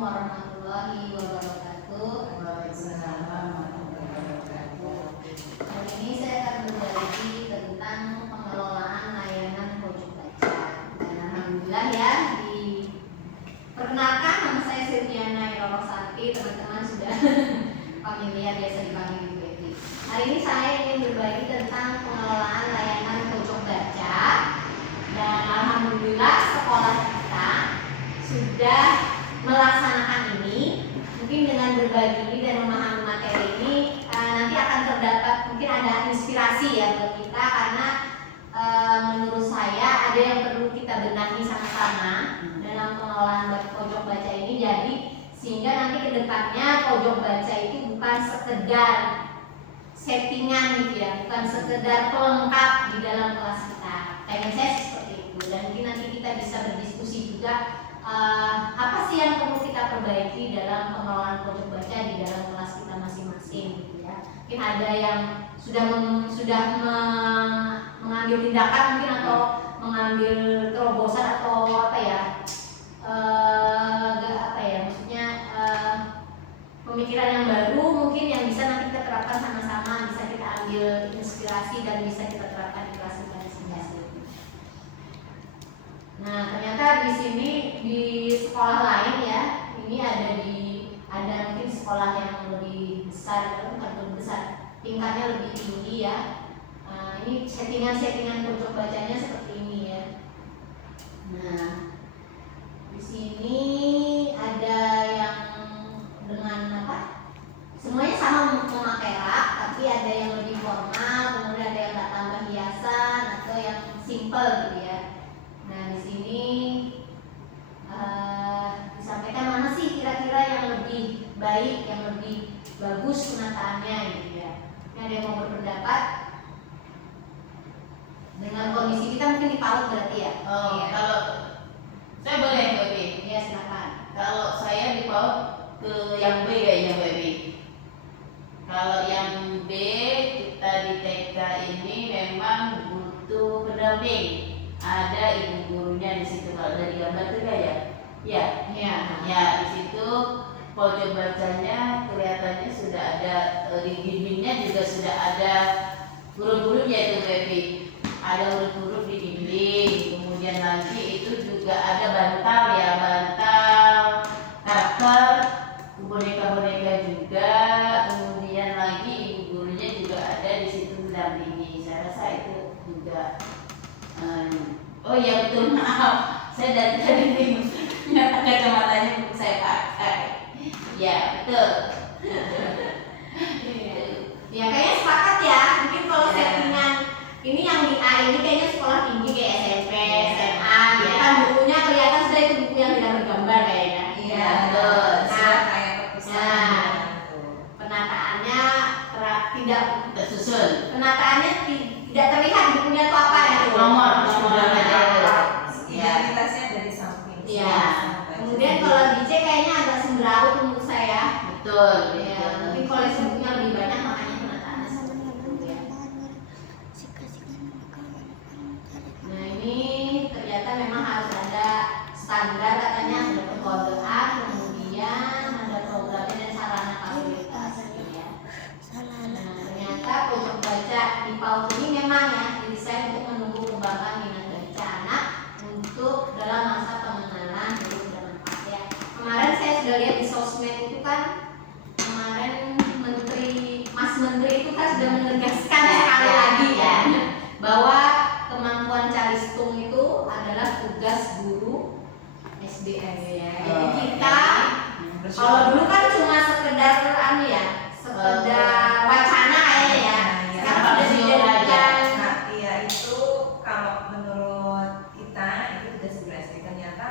warahmatullahi wabarakatuh. Waalaikumsalam warahmatullahi wabarakatuh. Hari ini saya akan berbagi tentang pengelolaan layanan pojok baca. Dan alhamdulillah ya, diperkenalkan nama saya Silviana Irorosati, teman-teman sudah familiar, biasa dipanggil Ibu Eti. Hari ini saya ingin berbagi tentang pengelolaan layanan pojok baca. Dan alhamdulillah sekolah kita sudah melaksanakan ini. Mungkin dengan berbagi ini dan memahami materi ini nanti akan terdapat mungkin ada inspirasi ya buat kita, karena menurut saya ada yang perlu kita benahi sama-sama dalam pengelolaan pojok baca ini. Jadi sehingga nanti kedepannya pojok baca itu bukan sekedar settingan gitu ya, bukan sekedar pelengkap di dalam kelas kita. Pengen saya seperti itu, dan mungkin nanti kita bisa berdiskusi juga apa sih yang perlu kita perbaiki dalam pengelolaan pojok baca di dalam kelas kita masing-masing gitu ya. Mungkin ada yang sudah mengambil tindakan mungkin, atau mengambil terobosan atau maksudnya pemikiran yang baru mungkin yang bisa nanti kita terapkan sama-sama, bisa kita ambil inspirasi dan bisa kita terapkan di kelas kita masing-masing. Nah, ternyata di sini di sekolah lain ya, ini ada mungkin sekolah yang lebih besar, bukan lebih besar, tingkatnya lebih tinggi ya. Ini settingan pojok bacanya seperti ini ya. Nah, di sini ada yang dengan semuanya sama memakai rak, tapi ada yang lebih formal, kemudian ada yang nggak tambah hiasan atau yang simple gitu ya. Nah, di sini disampaikan mana sih kira-kira yang lebih baik, yang lebih bagus penataannya gitu ya. Ini ada yang mau berpendapat? Dengan kondisi kita mungkin di PAUD berarti ya? Oh, ya. Kalau saya boleh Mbak Ebi? Iya, silakan. Kalau saya di PAUD ke yang B kayaknya Mbak Ebi. Kalau yang B, kita di TK ini memang butuh pendamping. Ada ibu gurunya di situ. Kalau dari gambar itu ya? Ya, di situ pojok bacanya kelihatannya sudah ada, di dindingnya juga sudah ada huruf-hurufnya itu Baby. Ada huruf-huruf di dinding. Kemudian lagi itu juga ada bantal ya, bantal karakter boneka-boneka juga. Kemudian lagi ibu gurunya juga ada di situ mendampingi. Saya rasa itu juga. Oh iya betul, maaf, saya dari tadi bingung. Ternyata kacamatanya belum saya pakai. Ya betul. Ya kayaknya sepakat ya. Mungkin kalau settingan ini yang di A ini kayaknya sekolah tinggi kayak SMP, SMA gitu kan, bukunya kelihatan sudah itu buku yang tidak bergambar kayaknya. Iya betul. Penataannya tidak tersusun. Penataannya tidak terlihat bukunya itu apa ya. Nomor identitasnya ada di samping. Iya. Kemudian kalau di C kayaknya agak sembraut menurut saya. Betul. Ya, tapi koleksi bukunya lebih banyak, makanya penataannya seperti itu ya. Nah, ini ternyata memang harus ada standar, katanya ada perkodean, kemudian ada programnya dan sarana fasilitas gitu ya. Nah, ternyata pojok baca di PAUD ini memang ya didesain untuk menumbuh kembangkan minat baca anak untuk dalam masa pengenalan huruf dan manfaat ya. Kemarin saya sudah lihat di sosmed itu kan, kemarin Mas Menteri itu kan sudah menegaskan sekali lagi ya, bahwa kemampuan calistung itu adalah tugas guru SDN ya. Jadi kita kalau dulu kan cuma sekedar sekedar wacana kayaknya ya. Sekarang sudah dijadikan. Nah, iya itu kalau menurut kita itu tugas guru SD, ternyata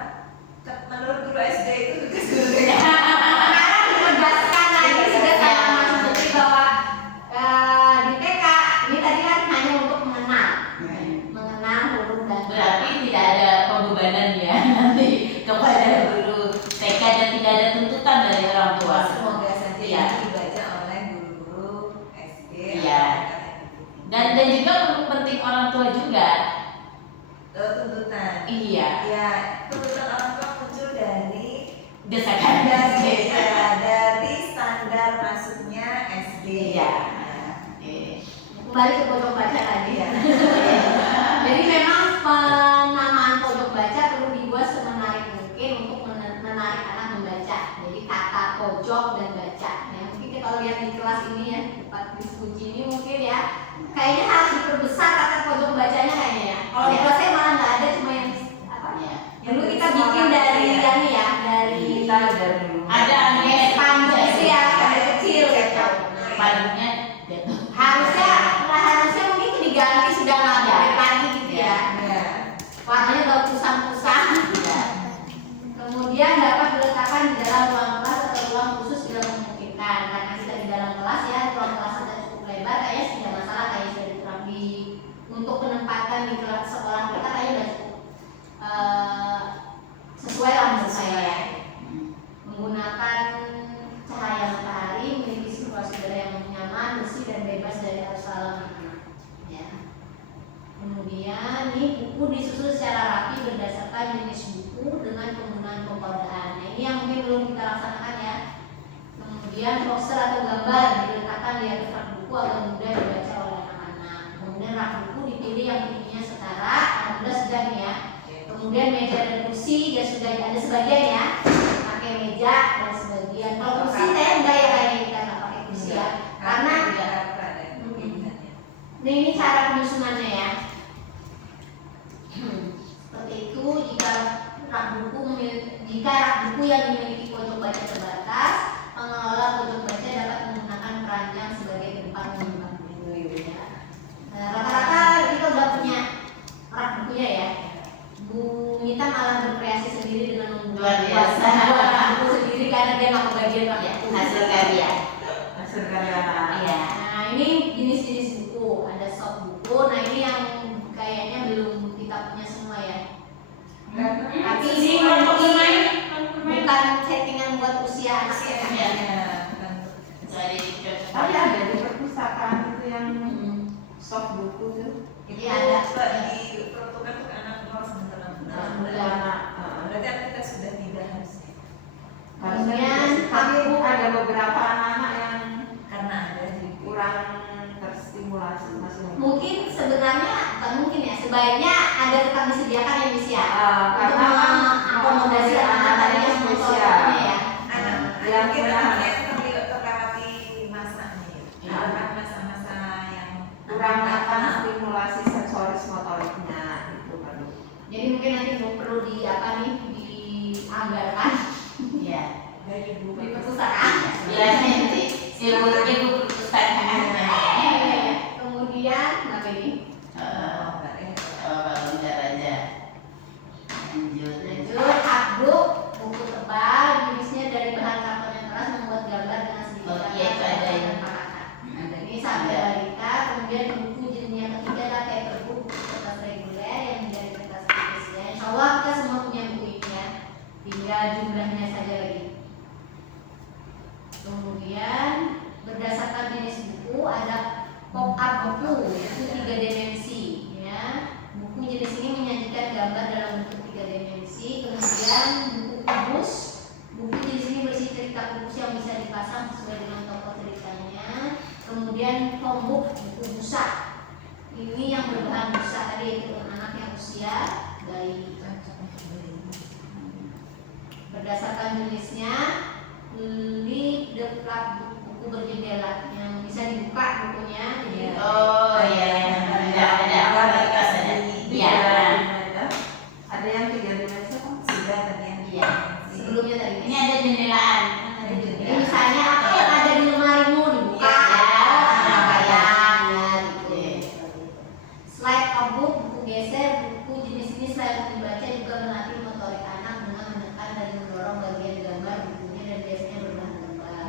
menurut guru SD itu tugas guru TK. Sekarang ditegaskan lagi sudah sama Mas Menteri bahwa di TK ini tadi kan hanya untuk mengenal huruf dan Berarti tidak ada pembebanan ya nanti kepada guru TK dan tidak ada tuntutan dari orang tua. desakan SD ya, dari standar masuknya SD. Iya. Kembali ke pojok baca tadi ya. Jadi memang penamaan pojok baca perlu dibuat semenarik mungkin untuk menarik anak membaca. Jadi kata pojok dan baca. Ya, mungkin kita kalau lihat di kelas ini ya, tempat diskusi ini mungkin ya, kayaknya harus diperbesar kata pojok bacanya kayaknya ya. Kalau di kelas saya malah nggak ada, cuma yang apa? Ya. Dulu kita bikin dari yang ya, dari Kita dari dulu. Ada aneh spanduk sih ya, dari kecil gitu. Padanya jatuh. Harusnya mungkin itu diganti sudah nggak ada lagi gitu ya. Ya. Warnanya udah kusam-kusam. Ya. Kemudian dapat diletakkan di dalam ruang kelas atau ruang khusus bila memungkinkan. Karena kita di dalam kelas ya, ruang kelas sudah cukup lebar, kayaknya tidak masalah, kayaknya sudah kurang di untuk penempatan di kelas sekolah kita kayaknya udah cukup sesuai lah menurut saya ya. Menggunakan cahaya matahari, memiliki sirkulasi udara yang nyaman, bersih dan bebas dari arus lalu ya. Kemudian ini buku disusun secara rapi berdasarkan jenis buku dengan penggunaan pengkodaan. Nah, ini yang mungkin belum kita laksanakan ya. Kemudian poster atau gambar diletakkan di atas rak buku agar mudah dibaca oleh anak-anak. Kemudian rak buku dipilih yang tingginya setara, alhamdulillah sudah nih ya. Kemudian meja dan kursi ya sudah ada sebagian ya, pakai meja dan sebagian. Kalau kursi saya enggak ya, kayaknya kita nggak pakai kursi ya, karena ini cara penyusunannya ya. Seperti itu, jika rak buku yang dimiliki pojok baca terbatas, pengelola pojok baca dapat menggunakan keranjang sebagai tempat menyimpan buku ya. Nah, rata-rata kita udah punya rak bukunya ya. Bu Mita malah berkreasi sendiri dengan Luar membuat biasa. buku sendiri karena dia nggak kebagian rak Ya, buku. hasil karya. Hasil karya. Iya. Nah, ini jenis-jenis buku, ada soft buku. Nah, ini yang kayaknya belum kita punya semua ya. Tapi ini bukan settingan buat usia anak ya. Iya. Bukan. Dari Tapi ada di perpustakaan itu yang soft buku tuh. Itu Iya, ada. di peruntukan untuk anak umur sebentar. Ada. Berarti kita sudah tidak harusnya. Kemudian Tapi aku ada beberapa anak-anak yang Karena ada di kurang terstimulasi masih mungkin sebenarnya bukan mungkin ya, sebaiknya ada tetap disediakan yang bisa karena kan akomodasi anak tadi yang spesial. ya. anak Yang mungkin punya- anaknya terlewati masanya Iya. karena masa-masa yang kurang akan anak-anak. stimulasi sensoris motoriknya itu perlu. Jadi mungkin nanti perlu di apa nih dianggarkan Iya. dari di buku perpustakaan. Ya nanti ilmu perpustakaan. Kemudian apa ini? Kalau bentar aja. Lanjut. Lanjut, hardbook, buku tebal, jenisnya dari bahan karton yang keras membuat gambar dengan sedikit Oh, iya, itu ada ya. Ada ini sampai balita. Kemudian buku jenis yang ketiga adalah paperbook, buku kertas reguler yang menjadi kertas tipis ya. Insya Allah kita semua punya buku ini ya, tinggal jumlahnya saja lagi. Kemudian berdasarkan jenis buku ada pop-up buku yaitu 3 dimensi ya. Buku jenis ini menyajikan gambar dalam bentuk 3 dimensi. Kemudian buku kubus, buku jenis ini berisi cerita kubus yang bisa dipasang sesuai dengan tokoh ceritanya. Kemudian homebook, buku busa, ini yang berbahan busa tadi yaitu anak yang usia bayi. Berdasarkan jenisnya, beli the flap buku berjendela yang bisa dibuka bukunya. Jadi Oh iya. Ada kertas ada. Iya. Ada yang 3 dimensi kan? sudah tadi yang Iya. sebelumnya tadi Ini ada jendelaan. ada jadi juga. misalnya apa yang ada di lemarimu dibuka, Iya. apa ya, gitu. Iya. Slide of book, buku geser, buku jenis ini selain membaca juga melatih motorik anak dengan menekan dan mendorong bagian gambar bukunya dan biasanya berbahan tebal.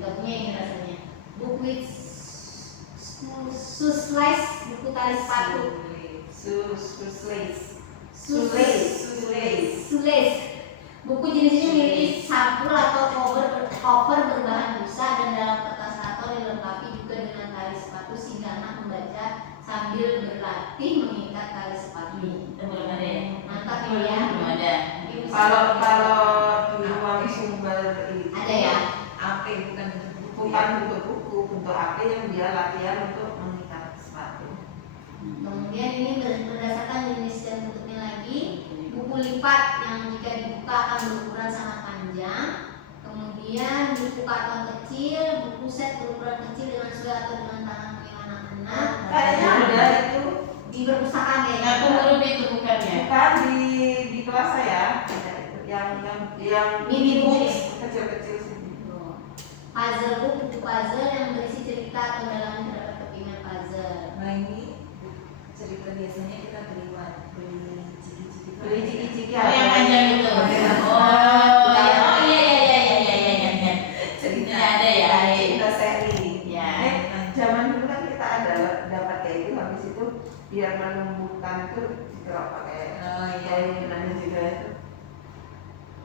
Gak punya ini rasanya. Book with shoelace, buku tali sepatu. Shoelace. Buku jenis ini memiliki sampul atau cover berbahan busa dan dalam kertas karton dilengkapi juga dengan tali sepatu sehingga anak membaca sambil berlatih mengikat tali sepatu. Itu belum ada ya? Mantap ini ya. Belum ada. Kalau di ruang buku karton kecil, buku set berukuran kecil dengan suai atau dengan tangan yang anak-anak. Kayaknya ada itu. Di perpustakaan Nggak kayaknya. pengurus itu bukannya. Bukan di kelas saya ada itu. Yang Mini books. kecil-kecil sini. Puzzle book, buku puzzle yang berisi cerita atau dalamnya terdapat kepingan puzzle. Nah ini cerita biasanya kita beli ciki-ciki. Beli ciki-ciki Oh yang panjang itu. Oh iya, oh iya. Cerita Ada ya. cerita seri. Ya. Zaman dulu kan kita ada dapat kayak itu, habis itu biar menumbuhkan itu dikerok pakai Oh iya. kainannya juga itu.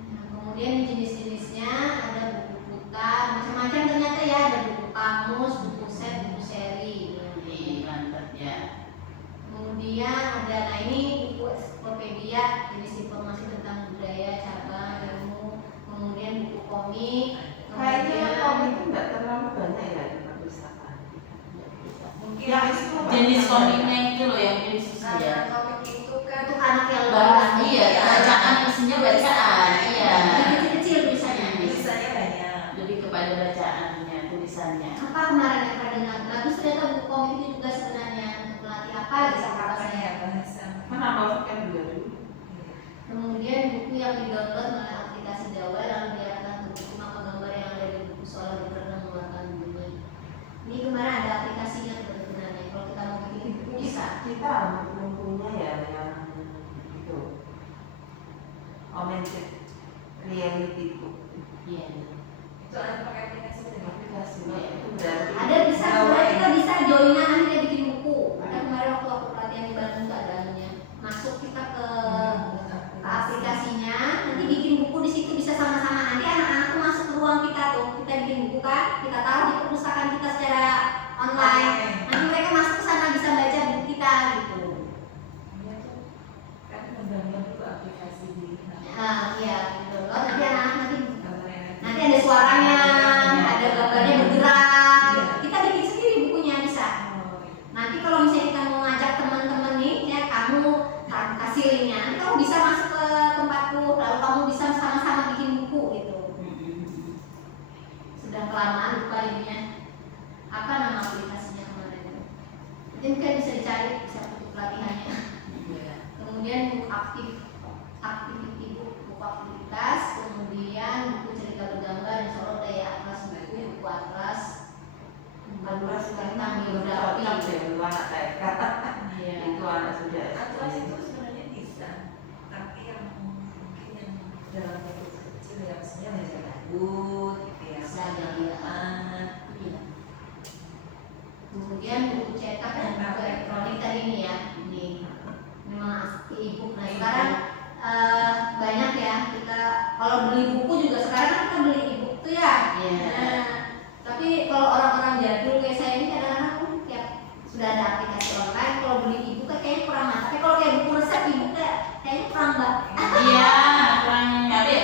Nah, kemudian jenis-jenisnya ada buku putar, macam-macam ternyata ya, ada buku kamus, buku set, buku seri. Mantap ya. Kemudian ada, nah ini buku ensiklopedia, jenis informasi tentang budaya, cabang, ilmu. Kemudian buku komik. Kayaknya komik itu nggak terlalu banyak ya di perpustakaan. Mungkin Yang itu Jenis komiknya itu loh yang jenis ya. karena komik itu kan untuk anak yang Bahas baru. iya, bacaan isinya bacaan, iya. Kecil-kecil tulisannya. tulisannya banyak. Lebih kepada bacaannya, tulisannya. Apa kemarin yang pada bagus ternyata buku komik itu juga sebenarnya untuk melatih apa bisa kata saya. ya bahasa. menambah vocabulary. Kemudian buku yang didownload melalui aplikasi Jawa lalu diarahkan ke buku, maka gambar yang ada di buku seolah bergerak mengeluarkan bunyi. Ini kemarin ada aplikasinya sebenarnya. Kalau kita mau bikin buku bisa. Kita belum punya ya yang itu augmented reality book. Iya. Itu ada pakai aplikasi dari Aplikasi itu berarti Ada bisa, sebenarnya kita bisa joinan nanti dia bikin buku. Ada kemarin waktu aku pelatihan di Bandung tuh ada anunya. Masuk kita ke aplikasinya, nanti bikin buku di situ bisa sama-sama. Nanti anak-anak tuh masuk ke ruang kita tuh, kita bikin buku kan, kita taruh di perpustakaan kita secara online. Nanti mereka masuk ke sana bisa baca buku kita gitu. Iya tuh kan mendownload juga aplikasi di Nah, iya, gitu. Loh, nanti anak-anak gambarnya. nanti ada suaranya, ada gambarnya bergerak. Kita bikin sendiri bukunya bisa. Oh, iya. Nanti kalau misalnya kita mau ngajak teman-teman nih, ya kamu kasih linknya, nanti kamu bisa masuk ke tempatku, lalu kamu bisa sama-sama bikin buku gitu. Sudah kelamaan lupa ininya. Apa nama aplikasinya kemarin itu? Nanti mungkin bisa dicari, bisa buku pelatihannya. Kemudian buku activity book, buku aktivitas, kemudian buku cerita bergambar, insya Allah daya atlas buku atlas, Atlas tentang cocok biografi. ya untuk anak TK. Iya. Itu anak sudah Atlas SD. itu sebenarnya bisa, tapi yang mungkin yang dalam bentuk kecil ya maksudnya baca bagus gitu ya. Bisa jadi, Iya. Kemudian buku cetak dan buku elektronik tadi nih ya, ini memang e-book. Nah sekarang banyak ya kita kalau beli buku juga sekarang kan kita beli e-book tuh ya. Iya. Nah, tapi kalau orang-orang jadul kayak saya ini kadang-kadang tiap sudah ada aplikasi online, kalau beli e-book kayaknya kurang mantap. Tapi kalau kayak buku resep e-book kayaknya kurang mbak. Iya, kurang apa ya?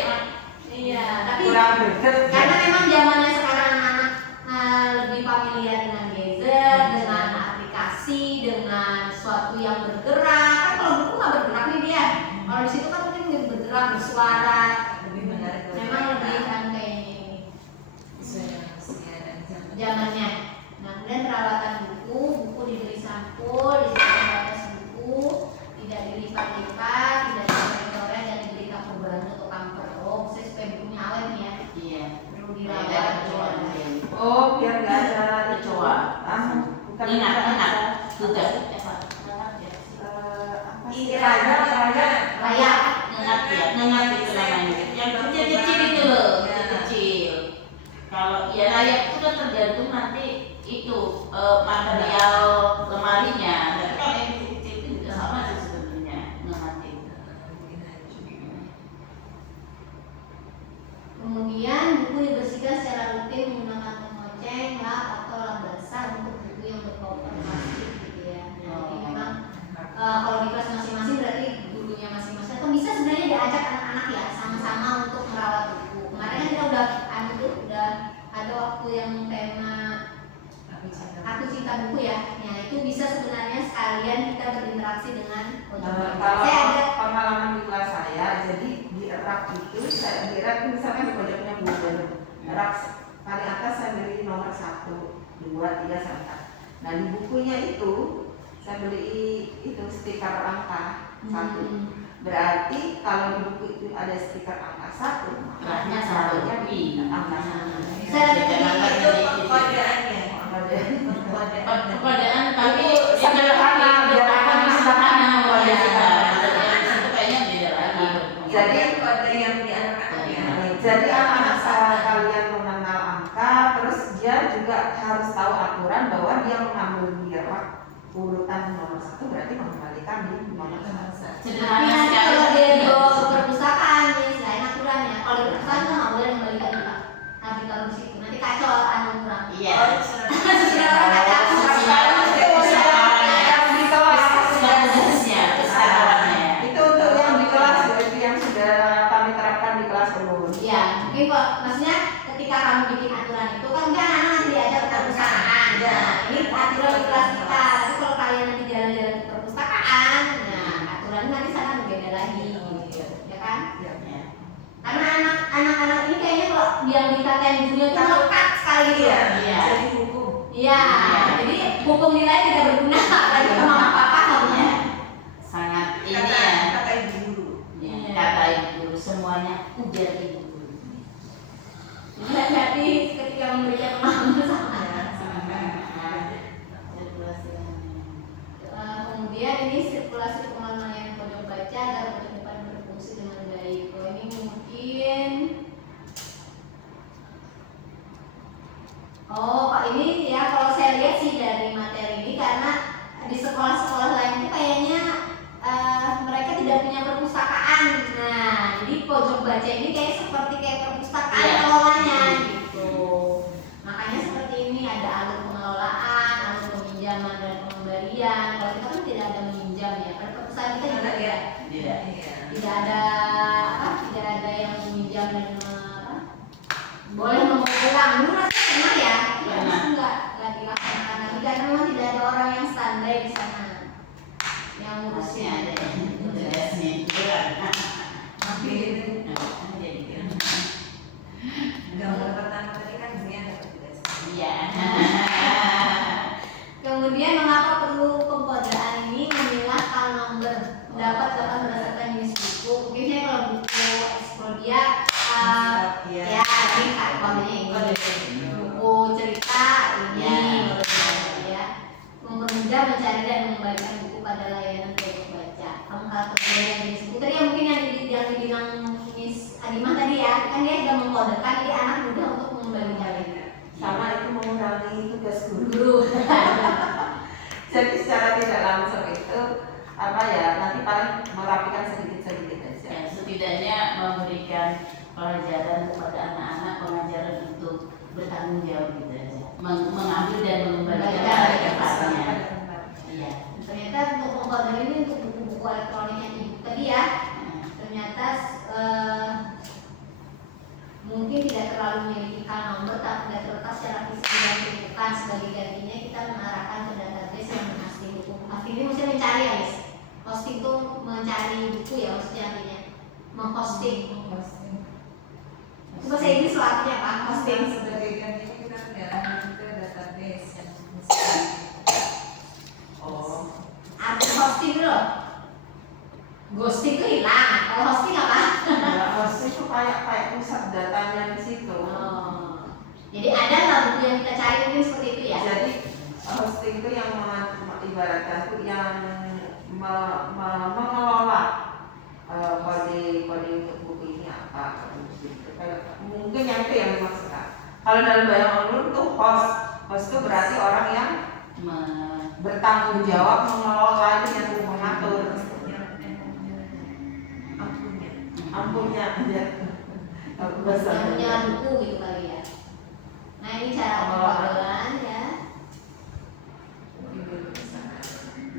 Iya. Tapi Kurang greget. karena memang zamannya sekarang anak-anak lebih familiar dengan gadget, dengan aplikasi, dengan sesuatu yang bergerak. Kan kalau buku nggak bergerak nih dia. Kalau di situ kan mungkin bergerak, bersuara. Lebih menarik. Memang lebih kan kayak ini sesuai dengan usia dan zaman. zamannya. Nah kemudian perawatan buku, buku diberi sampul, disediakan batas buku, tidak dilipat-lipat, tidak dicoret-coret dan diberi kapur baru atau kamper. Oh, supaya bukunya awet nih ya. Iya. Perlu Iya, dirawat. kecoa. Oh, biar nggak ada Kecoa. bukan Ingat, bukan ingat. ada. Sudah. Apa sih? Iya, ada. Layak. Ngengat ya, ngengat itu namanya. Yang kecil-kecil itu loh, kecil. Kalau ya layak itu kan tergantung nanti itu material lemarinya. Tapi kalau yang kecil-kecil itu juga sama sih sebenarnya ngengatin. Kemudian buku dibersihkan secara rutin menggunakan pengoceng, lap atau lap basah untuk buku yang berkoper plastik gitu ya. Jadi memang kalau di kelas masing-masing berarti gurunya masing-masing atau bisa sebenarnya diajak anak-anak ya sama-sama untuk merawat buku. Kemarin kan kita udah ada waktu yang tema aku cinta buku ya. Ya itu bisa sebenarnya sekalian kita berinteraksi dengan pojok. Kalau Saya ada pengalaman di kelas saya, jadi di rak itu, di rak misalkan di pojoknya buku rak paling atas saya beli nomor 1, 2, 3 sampai 4. Nah di bukunya itu saya beli itu stiker angka 1. Berarti kalau di buku itu ada stiker angka 1, Angkanya makanya satu. sarunya di angka 1. Bisa lebih Itu pengkodeannya. Kepadaan tapi sederhana, biar akan sederhana ya. itu kayaknya beda lagi. Jadi kode yang di anak-anaknya. Jadi anak-anak saya kalian mengenal angka, terus dia juga harus tahu aturan bahwa dia mengambil birak urutan nomor 1 berarti mengembalikan di nomor 1. Tapi Sederhana nanti sekali. kalau dia dibawa ke perpustakaan nih, selain aturannya, kalau di perpustakaan tuh nggak boleh kembalikan juga. Tapi kalau di situ nanti kacau kurang. Iya. Sudah kacau. Yang di kelas Tugasnya, kesalahannya. itu untuk yang di kelas berarti yang sudah kami terapkan di kelas ulun. Ya, mungkin kok maksudnya ketika kamu bikin aturan itu kan anak nanti diajak ke perpustakaan. Nah, ini aturan di kelas kita. Tapi kalau kalian nanti jalan-jalan ke perpustakaan, nah aturan nanti sana berbeda lagi, gitu, ya kan? Ya. Karena anak-anak ini kayaknya kalau dia dikatain gurunya tuh lekat sekali gitu. Iya, Iya. jadi hukum. Iya, jadi hukum nilai tidak berguna lagi ke mama papa kamu. Ya. Sangat ini ya. Kata ibu guru. Ya, kata ibu guru semuanya ujar ibu guru. Jadi hati-hati ketika memberikan pemahaman sama. Kemudian ini sirkulasi pengenalan yang pojok baca agar pojok depan berfungsi dengan baik. Kalau ini mungkin, Pak ini ya kalau saya lihat sih dari materi ini karena di sekolah-sekolah lain itu kayaknya mereka tidak punya perpustakaan. Nah, jadi pojok baca ini kayak seperti kayak perpustakaan Iya. kelolanya gitu. Makanya seperti ini ada alur pengelolaan, alur peminjaman dan pengembalian. Kalau kita kan tidak ada meminjam ya. Pada perpustakaan kita juga Ada ya? Tidak. Iya. tidak ada tidak ada yang meminjam dan boleh membawa pulang. Dulu rasanya pernah ya, tapi Pernah. habis itu nggak dilaksanakan lagi karena memang tidak ada orang yang standby di sana yang Harusnya ngurusnya. ada tugasnya berat. Tapi Jadi kan. gambar pertama tadi kan dia ada tugas. Iya. Kemudian mengapa perlu pengkodaan ini memilah file number dapat berdasarkan jenis buku. Mungkin saya kalau buku Explodia Iya. ya ini kan kodenya ini. Buku cerita ini Ya. kodenya ya. Mempermudah mencari dan mengembalikan buku pada layanan pojok baca. Kamu kalau kemudian jenis buku tadi ya mungkin yang dibilang Miss Adimah tadi ya kan dia sudah mengkodekan jadi anak mudah untuk mengembalikannya. Sama itu mengurangi tugas guru. Guru. Jadi secara tidak langsung itu apa ya nanti paling merapikan sedikit-sedikit aja. Ya, setidaknya memberikan pelajaran kepada anak-anak pengajaran untuk bertanggung jawab gitu aja. Mengambil dan mengembalikan pada tempatnya. Iya. Ternyata untuk mengkoder ini untuk buku-buku elektronik yang ibu tadi ya ternyata mungkin tidak terlalu memiliki file number tapi tidak terletak secara fisik dan ditentukan sebagai gantinya kita mengarahkan ke database yang menghosting buku. Hosting ini maksudnya mencari ya guys. Hosting itu mencari buku ya maksudnya artinya menghosting. Itu bahasa Inggris loh artinya apa? Hosting. Sebagai gantinya kita mengarahkan ke database yang mesti. Oh. Arti hosting itu loh. Ghosting itu hilang. Kalau hosting apa? Ya, harusnya itu kayak pusat datanya di situ. Oh. Jadi ada lah buku yang kita cari mungkin seperti itu ya. Jadi hosting itu yang ibaratkan itu yang mengelola kode untuk buku ini apa gitu. Kayak mungkin yang itu yang dimaksudkan. Kalau dalam bayangan ulun tuh host itu berarti orang yang bertanggung jawab mengelola itu yang mengatur. Ampunnya aja. Yang punya buku gitu kali ya. Nah ini cara pengelolaan ya.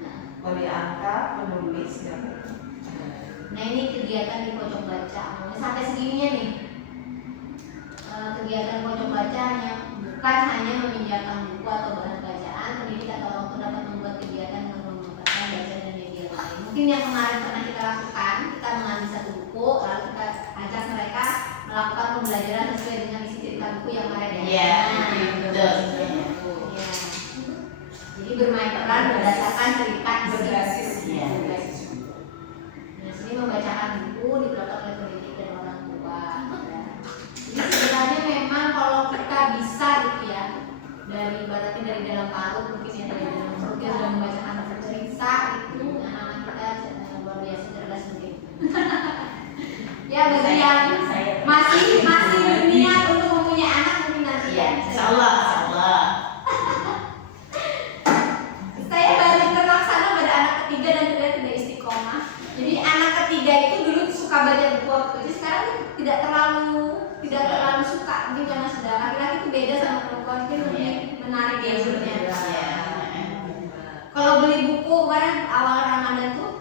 Nah, Kode angka, penulis ya. nah ini kegiatan di pojok baca. Sampai segininya nih. Kegiatan pojok baca bukan hanya meminjamkan buku atau bahan bacaan, pendidik atau orang tua dapat membuat kegiatan dengan memanfaatkan baca dan media lain. Mungkin yang kemarin pernah kita lakukan, kita mengambil satu buku, lalu kita ajak mereka melakukan pembelajaran sesuai dengan isi cerita cerita buku yang kemarin ya. Iya, Nah, betul. iya. Jadi bermain peran berdasarkan cerita isi. Berbasis. Iya. Nah, sini membacakan buku dipelopor oleh pendidik dan orang tua. Ya. Jadi sebenarnya memang kalau kita bisa gitu ya, dari ibaratnya dari dalam paut mungkin ya, dari dalam perut kita sudah membacakan cerita itu anak-anak kita luar biasa cerdas mungkin. Ya bagi yang masih berniat untuk mempunyai anak mungkin nanti ya. Insyaallah, insyaallah. Saya balik terlaksana pada anak ketiga dan tidak istiqomah. Jadi anak ketiga itu dulu suka baca buku waktu kecil, sekarang tidak terlalu suka mungkin karena sudah laki-laki itu beda sama perempuan, mungkin lebih menarik ya sebenarnya. Kalau beli buku kan awal Ramadan tuh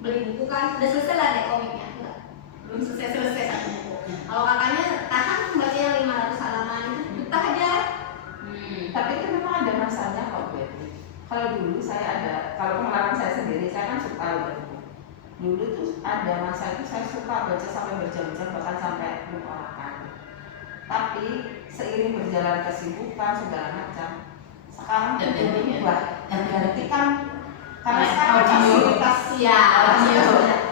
beli buku kan udah selesai lah deh komiknya, enggak belum selesai satu buku. Kalau kakaknya tahan bacanya 500 halaman itu betah aja. Tapi itu memang ada masanya kok, Betty. Kalau dulu saya ada, kalau pengalaman saya sendiri, saya kan suka baca buku. Dulu tuh ada masa itu saya suka baca sampai berjam-jam, bahkan sampai lupa makan. Tapi seiring berjalan kesibukan segala macam, sekarang Dan itu ini ya. berubah dan digantikan karena Nah, sekarang audio. fasilitas Ya, audio.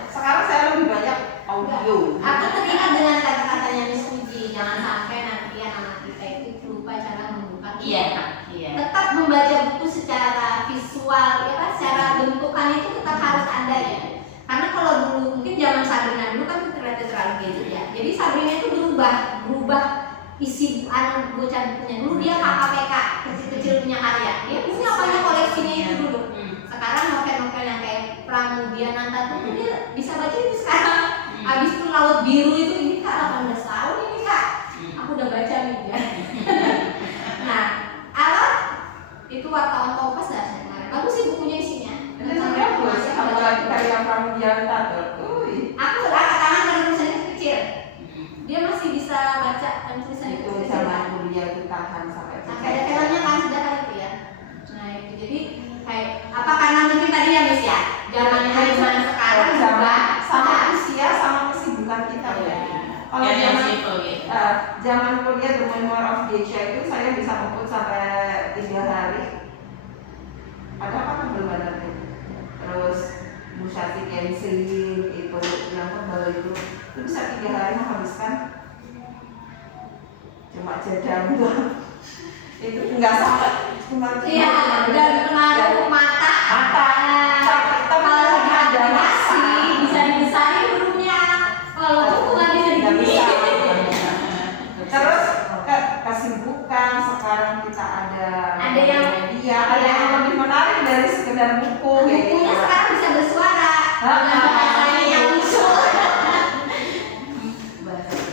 Sekarang saya lebih banyak audio. Aku teringat dengan kata-katanya Miss Uji, jangan sampai nanti anak kita itu lupa cara membuka. Iya, iya. Tetap membaca buku secara visual, ya kan? Secara bentukan itu tetap harus ada ya. Karena kalau dulu mungkin zaman Sabrina dulu kan ternyata terlalu gadget ya. Jadi Sabrina itu berubah isi anu bocah bukunya. Dulu dia KKPK kecil-kecil punya karya. Dia punya banyak koleksinya itu dulu. Sekarang novel-novel yang kayak Pramudia Nanta tuh dia bisa baca itu sekarang. Habis itu Laut Biru itu ini Kak 18 tahun ini Kak. Aku udah baca nih ya. Nah, alat itu wartawan Kompas dah saya kemarin. Bagus sih bukunya isinya. Ini sebenarnya bagus, apalagi karya Pramudia Nanta. Aku angkat tangan karena tulisannya kecil. Dia masih bisa baca dan tulisannya Itu kecil. zaman kuliah itu tahan sampai Sampai ada filmnya kan sudah kan itu ya. Nah itu jadi kayak apa karena mungkin tadi ya Miss ya. Zamannya zaman sekarang juga sama usia sama kesibukan kita ya. Kalau Yang zaman simple gitu. zaman kuliah The Memoir of Geisha itu saya bisa ngumpul sampai 3 hari. Ada apa kan belum ada tuh. Terus Musashi Kenshin itu yang kebal itu bisa 3 hari menghabiskan cuma jeda doang. Itu enggak sama cuma iya dan pengaruh mata. Kalau lagi ada masa bisa dibesarin hurufnya. Kalau buku nggak bisa nggak bisa. digini. Terus kesibukan sekarang kita ada yang- media, ada yang lebih menarik dari sekedar buku. Bukunya sekarang bisa bersuara. Dengan bahasanya yang lucu.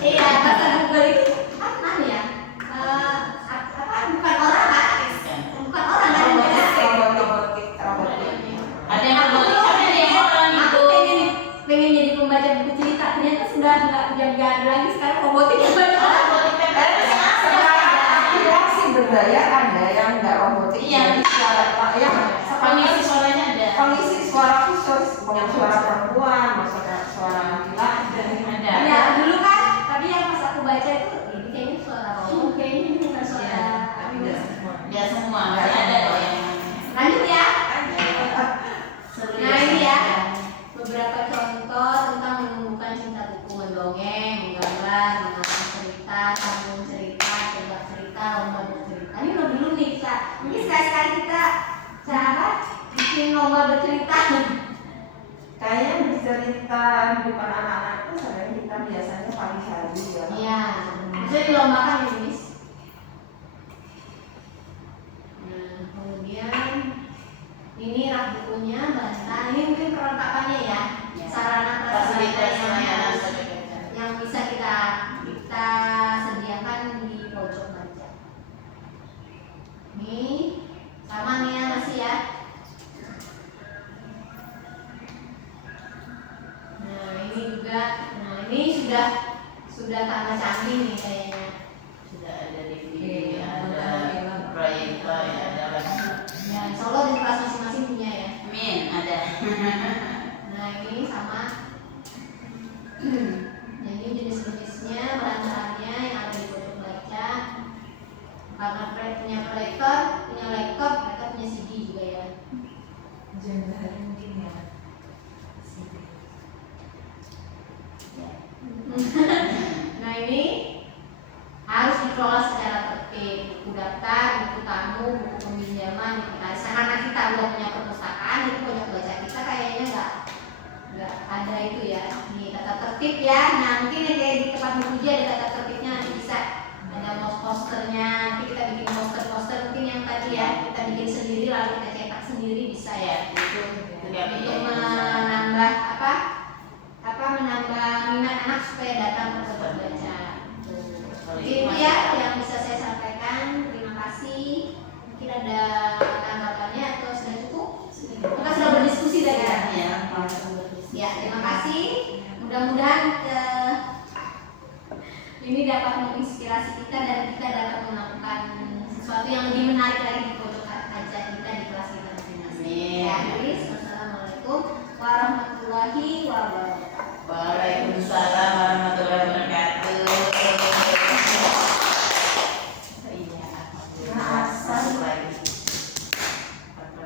Iya, bahasa Google itu apa ya? Apa bukan orang kan? Bukan orang kan yang beda. Robotik. Ada yang berbalik, ada yang orang Aku itu. pengen jadi pembaca buku cerita, ternyata sudah nggak ada lagi sekarang robotik yang baca. Sekarang aplikasi berbayar ada yang nggak robotik. Iya. Jadi suara yang Pengisi suaranya ada. pengisi suara khusus, mau suara perempuan, mau suara laki-laki. Ada. Ya dulu kan, tapi yang pas aku baca itu ini kayaknya suara robot, kayaknya ini bukan suara. Tapi nggak semua. Ya semua masih ada loh yang Lanjut ya. seru. Nah ini ya beberapa contoh tentang menumbuhkan cinta buku, mendongeng, menggambar, mengarang cerita, sambung cerita, tebak cerita, lomba bercerita. Ini lo dulu nih kita, mungkin sekali-sekali kita cara bikin lomba bercerita. Kayaknya bercerita di depan anak-anak itu sering kita biasanya pagi hari ya. Iya, bisa dilombakan ya Miss. Nah kemudian ini rak bukunya, bantal. Ini mungkin perlengkapannya ya, Ya. sarana Fasilitas prasarana yang layanan harus sebagai baca. yang bisa kita sediakan di pojok baca. Ini sama nih ya masih ya. Nah ini juga, nah ini sudah tambah canggih nih kayaknya. Sudah ada DVD, Iya, ada ada. proyektor, ya ada lagi. Ya insya Allah di kelas masing-masing punya ya. Amin, ada. Nah ini sama. Nah ini jenis-jenis